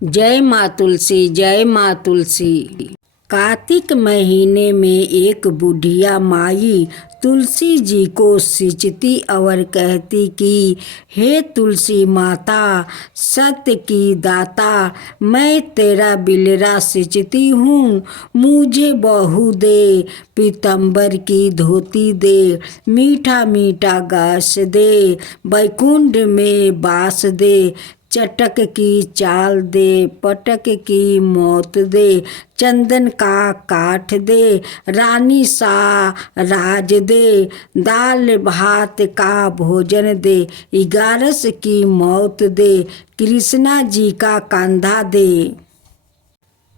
जय माँ तुलसी, जय माँ तुलसी। कार्तिक महीने में एक बुढ़िया माई तुलसी जी को सिंचती और कहती कि हे तुलसी माता, सत्य की दाता, मैं तेरा बिलरा सिंचती हूँ, मुझे बहू दे, पीतम्बर की धोती दे, मीठा मीठा गास दे, बैकुंठ में बास दे, चटक की चाल दे, पटक की मौत दे, चंदन का काठ दे, रानी सा राज दे, दाल भात का भोजन दे, 11 की मौत दे, कृष्णा जी का कंधा दे।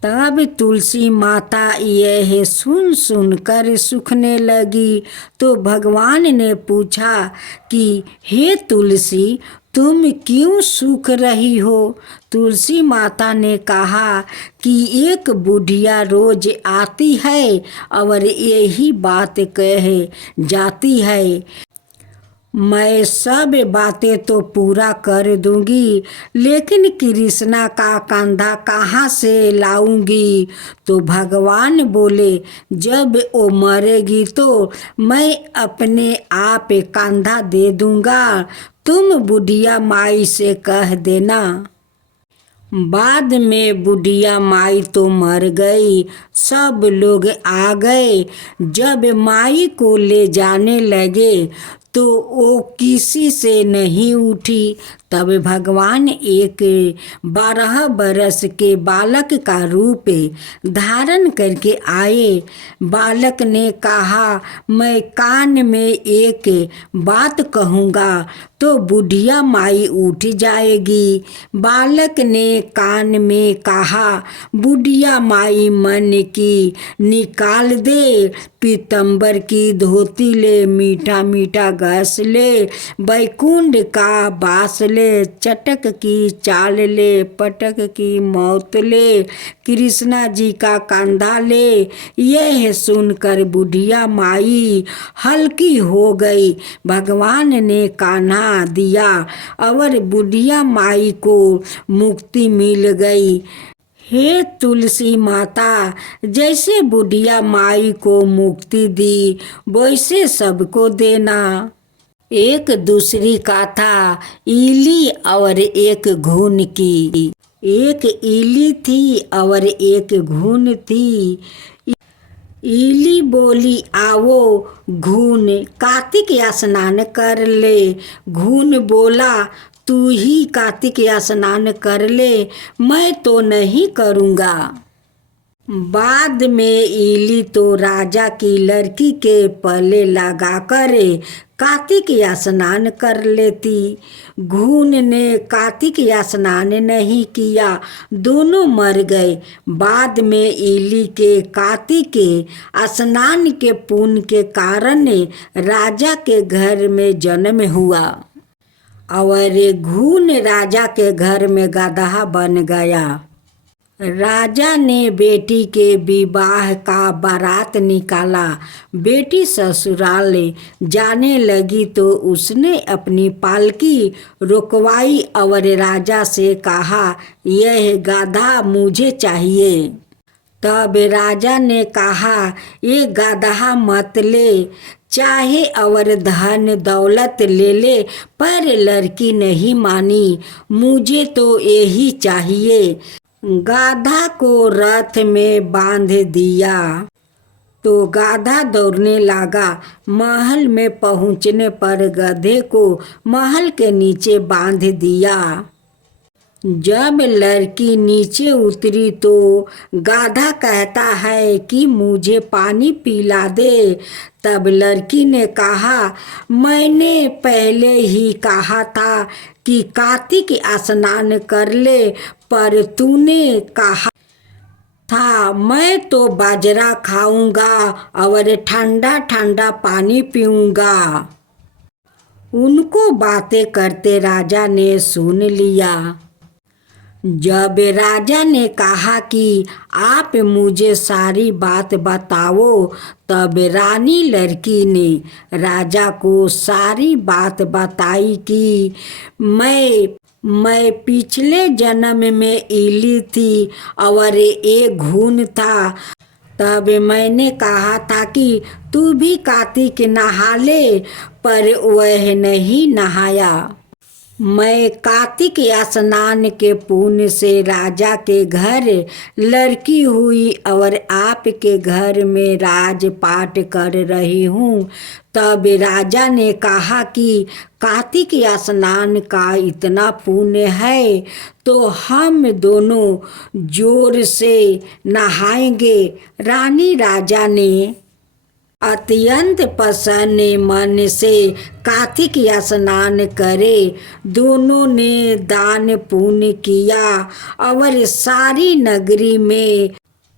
तब तुलसी माता यह सुन सुन कर सूखने लगी तो भगवान ने पूछा कि हे तुलसी, तुम क्यों सूख रही हो? तुलसी माता ने कहा कि एक बुढ़िया रोज आती है और यही बात कहे जाती है। मैं सब बातें तो पूरा कर दूंगी, लेकिन कृष्णा का कंधा कहाँ से लाऊंगी? तो भगवान बोले, जब वो मरेगी तो मैं अपने आप कंधा दे दूंगा, तुम बुढ़िया माई से कह देना। बाद में बुढ़िया माई तो मर गई, सब लोग आ गए। जब माई को ले जाने लगे तो वो किसी से नहीं उठी। तब भगवान एक 12 बरस के बालक का रूप धारण करके आए। बालक ने कहा, मैं कान में एक बात कहूँगा तो बुढ़िया माई उठ जाएगी। बालक ने कान में कहा, बुढ़िया माई मन की निकाल दे, पीतम्बर की धोती ले, मीठा मीठा घास ले, बैकुंठ का बास ले, चटक की चाल ले, पटक की मौत ले, कृष्णा जी का कंधा ले। यह सुनकर बुढ़िया माई हल्की हो गई। भगवान ने कान्हा दिया और बुढ़िया माई को मुक्ति मिल गई। हे तुलसी माता, जैसे बुढ़िया माई को मुक्ति दी वैसे सबको देना। एक दूसरी कथा इली और एक घुन की। एक इली थी और एक घुन थी। इली बोली, आओ घुन, कार्तिक स्नान कर ले। घुन बोला, तू ही कार्तिक स्नान कर ले, मैं तो नहीं करूँगा। बाद में इली तो राजा की लड़की के पल्ले लगाकर कार्तिक स्नान कर लेती। घुन ने कार्तिक स्नान नहीं किया, दोनों मर गए। बाद में इली के कार्तिक स्नान के पुण्य के कारण राजा के घर में जन्म हुआ और घुन राजा के घर में गदहा बन गया। राजा ने बेटी के विवाह का बारात निकाला। बेटी ससुराल जाने लगी तो उसने अपनी पालकी रुकवाई और राजा से कहा, यह गधा मुझे चाहिए। तब राजा ने कहा, ये गधा मत ले, चाहे और धन दौलत ले ले, पर लड़की नहीं मानी, मुझे तो यही चाहिए। गाधा को रथ में बांध दिया तो गाधा दौड़ने लगा। महल में पहुंचने पर गधे को महल के नीचे बांध दिया। जब लड़की नीचे उतरी तो गाधा कहता है कि मुझे पानी पिला दे। तब लड़की ने कहा, मैंने पहले ही कहा था कि कार्तिक स्नान कर ले, पर तूने कहा था मैं तो बाजरा खाऊंगा और ठंडा ठंडा पानी पीऊंगा। उनको बातें करते राजा ने सुन लिया। जब राजा ने कहा कि आप मुझे सारी बात बताओ, तब रानी लड़की ने राजा को सारी बात बताई कि मैं मैं पिछले जन्म में इली थी और एक घून था। तब मैंने कहा था कि तू भी कार्तिक नहा ले, पर वह नहीं नहाया। मैं कार्तिक स्नान के पुण्य से राजा के घर लड़की हुई और आपके घर में राजपाट कर रही हूँ। तब राजा ने कहा कि कार्तिक स्नान का इतना पुण्य है तो हम दोनों जोर से नहाएंगे। रानी राजा ने अत्यंत प्रसन्न मन से कार्तिक स्नान करे। दोनों ने दान पुण्य किया और सारी नगरी में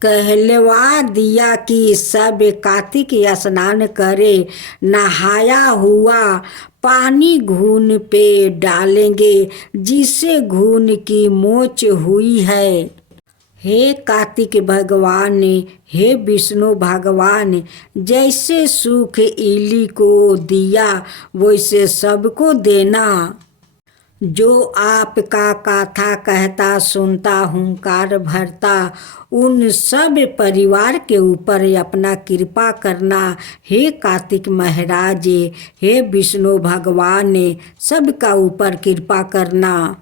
कहलवा दिया कि सब कार्तिक स्नान करे। नहाया हुआ पानी घून पे डालेंगे, जिससे घून की मोच हुई है। हे कार्तिक भगवान, हे विष्णु भगवान, जैसे सुख इली को दिया वैसे सबको देना। जो आपका कथा कहता सुनता हुंकार भरता, उन सब परिवार के ऊपर अपना कृपा करना। हे कार्तिक महाराज, हे विष्णु भगवान, सबका ऊपर कृपा करना।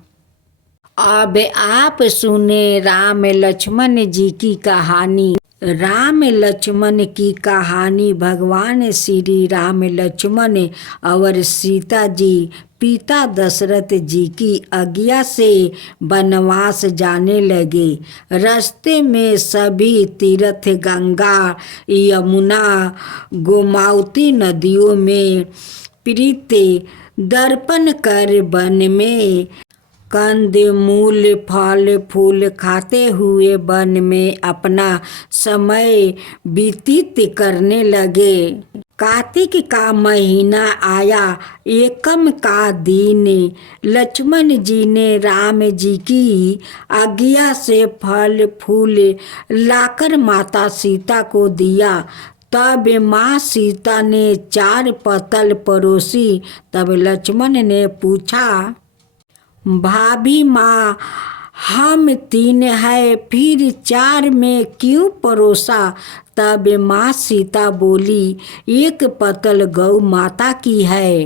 अब आप सुने राम लक्ष्मण जी की कहानी। राम लक्ष्मण की कहानी। भगवान श्री राम लक्ष्मण और सीता जी पिता दशरथ जी की आज्ञा से वनवास जाने लगे। रास्ते में सभी तीर्थ गंगा, यमुना, गोमती नदियों में प्रीति दर्पण कर वन में कंद मूल फल फूल खाते हुए वन में अपना समय व्यतीत करने लगे। कार्तिक का महीना आया, एकम का दिन। लक्ष्मण जी ने राम जी की आज्ञा से फल फूल लाकर माता सीता को दिया। तब माँ सीता ने 4 पत्तल परोसी। तब लक्ष्मण ने पूछा, भाभी माँ, हम 3 है, फिर 4 में क्यों परोसा? तब माँ सीता बोली, 1 पत्तल गौ माता की है।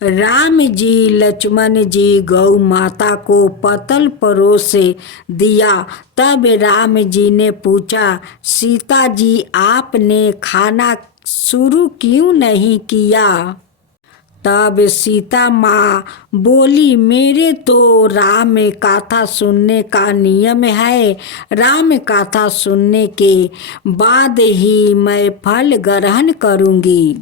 राम जी लक्ष्मण जी गौ माता को पत्तल परोसे दिया। तब राम जी ने पूछा, सीता जी, आपने खाना शुरू क्यों नहीं किया? तब सीता माँ बोली, मेरे तो राम कथा सुनने का नियम है। राम कथा सुनने के बाद ही मैं फल ग्रहण करूँगी।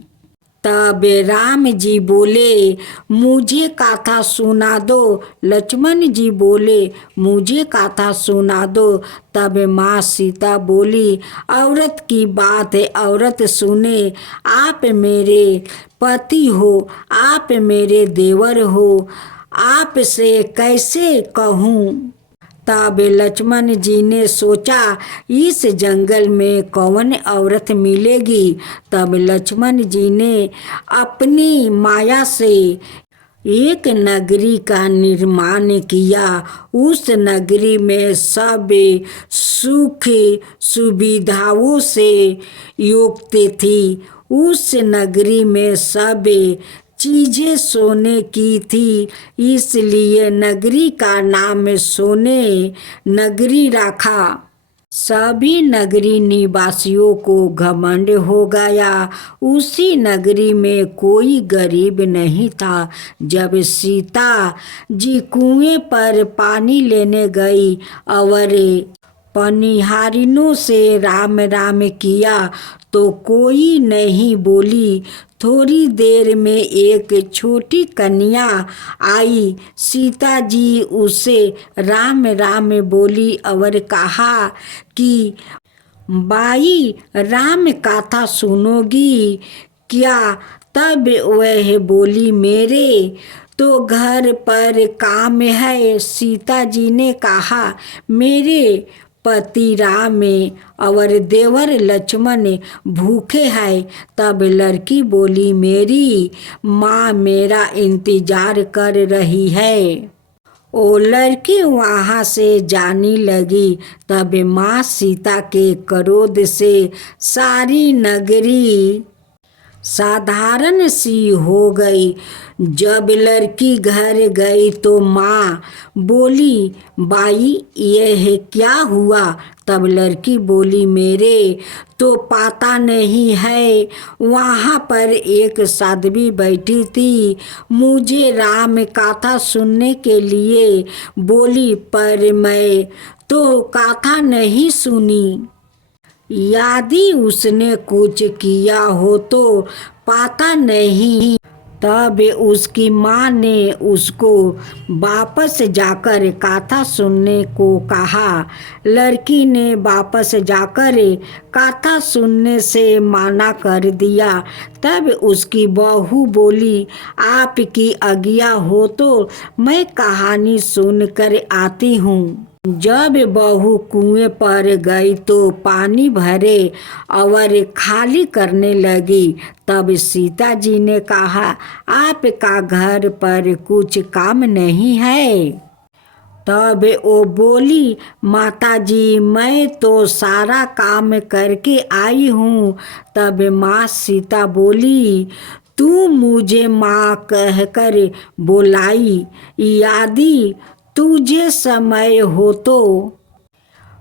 तब राम जी बोले, मुझे कथा सुना दो। लक्ष्मण जी बोले, मुझे कथा सुना दो। तब माँ सीता बोली, औरत की बात है, औरत सुने। आप मेरे पति हो, आप मेरे देवर हो, आपसे कैसे कहूँ? तब लक्ष्मण जी ने सोचा, इस जंगल में कौन औरत मिलेगी? तब लक्ष्मण जी ने अपनी माया से एक नगरी का निर्माण किया। उस नगरी में सब सुख सुविधाओं से युक्त थी। उस नगरी में सब चीजें सोने की थी, इसलिए नगरी का नाम सोने नगरी रखा। सभी नगरी निवासियों को घमंड हो गया। उसी नगरी में कोई गरीब नहीं था। जब सीता जी कुएं पर पानी लेने गई और पनिहारिनों से राम राम किया तो कोई नहीं बोली। थोड़ी देर में एक छोटी कन्या आई। सीता जी उसे राम राम बोली और कहा कि बाई, राम कथा सुनोगी क्या? तब वह बोली, मेरे तो घर पर काम है। सीता जी ने कहा, मेरे पति राम और देवर लक्ष्मण भूखे हैं। तब लड़की बोली, मेरी माँ मेरा इंतजार कर रही है। ओ लड़की वहाँ से जाने लगी। तब माँ सीता के क्रोध से सारी नगरी साधारण सी हो गई। जब लड़की घर गई तो माँ बोली, बाई यह क्या हुआ? तब लड़की बोली, मेरे तो पता नहीं है। वहाँ पर एक साध्वी बैठी थी, मुझे राम कथा सुनने के लिए बोली, पर मैं तो कथा नहीं सुनी। यदि उसने कुछ किया हो तो पता नहीं। तब उसकी माँ ने उसको वापस जाकर कथा सुनने को कहा। लड़की ने वापस जाकर कथा सुनने से मना कर दिया। तब उसकी बहू बोली, आपकी आज्ञा हो तो मैं कहानी सुनकर आती हूँ। जब बहू कुएं पर गई तो पानी भरे और खाली करने लगी। तब सीता जी ने कहा, आपका घर पर कुछ काम नहीं है? तब वो बोली, माता जी मैं तो सारा काम करके आई हूँ। तब माँ सीता बोली, तू मुझे माँ कहकर बुलाई, यदि तुझे समय हो तो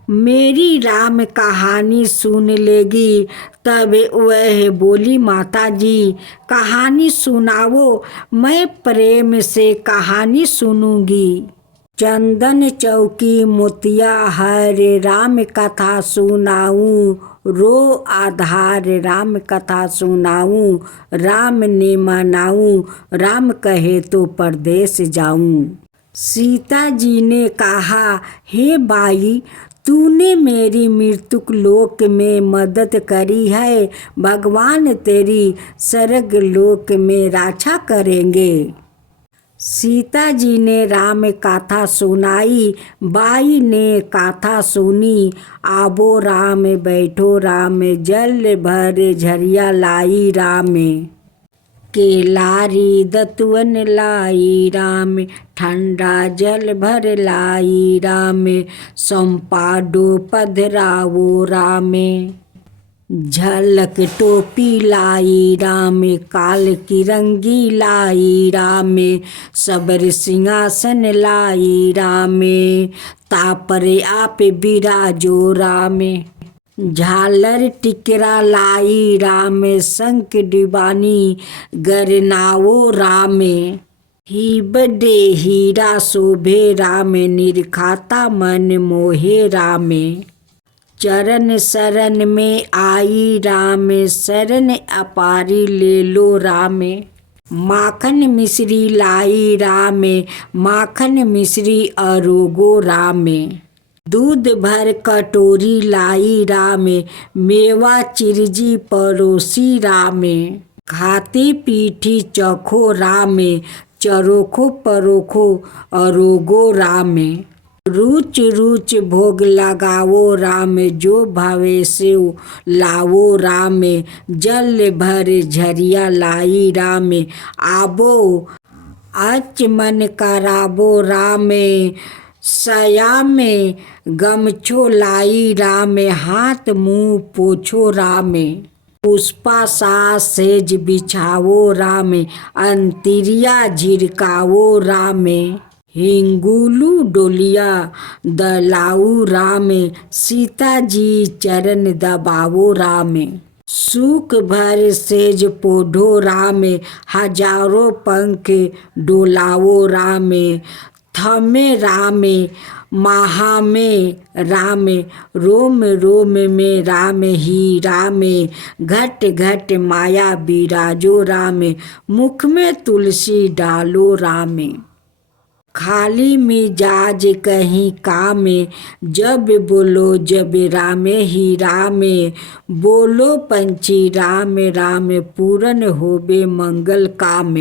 मेरी राम कहानी सुन लेगी। तब वह बोली, माता जी कहानी सुनाओ, मैं प्रेम से कहानी सुनूंगी। चंदन चौकी मोतिया हरे राम कथा सुनाऊं, रो आधार राम कथा सुनाऊं। राम ने मनाऊं, राम कहे तो परदेश जाऊं। सीता जी ने कहा, हे बाई तूने मेरी मृत्यु लोक में मदद करी है, भगवान तेरी स्वर्ग लोक में रक्षा करेंगे। सीता जी ने राम कथा सुनाई, बाई ने कथा सुनी। आबो राम बैठो राम, जल भर झरिया लाई राम। केलारी दतुअन लाई राम, ठंडा जल भर लाई राम। संपाडो पधरावो राम, झलक टोपी लाई राम। काल की रंगी लाई राम, सबर सिंहासन लाई राम। तापर आप बिराजो राम, झालर टिकरा लाई राम। शंख डिबानी गरनावो राम, ही बड़े हीरा शोभे राम। निरखाता मन मोहे राम, चरण शरण में आई राम। शरण अपारी ले लो राम, माखन मिश्री लाई राम। माखन मिश्री अरोगो राम, दूध भर कटोरी लाई राम। मेवा चिरजी परोसी राम, खाती पीठी चखो राम। चरोखो परोखो अरोगो राम, रुच रुच भोग लगावो राम। जो भावे से लावो राम, जल भर झरिया लाई राम। आबो आचमन करावो राम, सया में गमछो लाई राम। हाथ मुँह पोछो राम, पुष्पा सा सेज बिछावो राम। अंतरिया झिरकावो राम, हिंगुलू डोलिया दलाऊ राम। सीता जी चरण दबावो राम, सुख भर सेज पोढ़ो राम। हजारों पंख डोलावो राम, थमे राम महा में राम। रोम रोम में राम ही राम, घट घट माया बिराजो राम। मुख में तुलसी डालो राम, खाली मिजाज कहीं काम। जब बोलो जब राम ही राम, बोलो पंछी राम राम। पूरन होबे मंगल काम।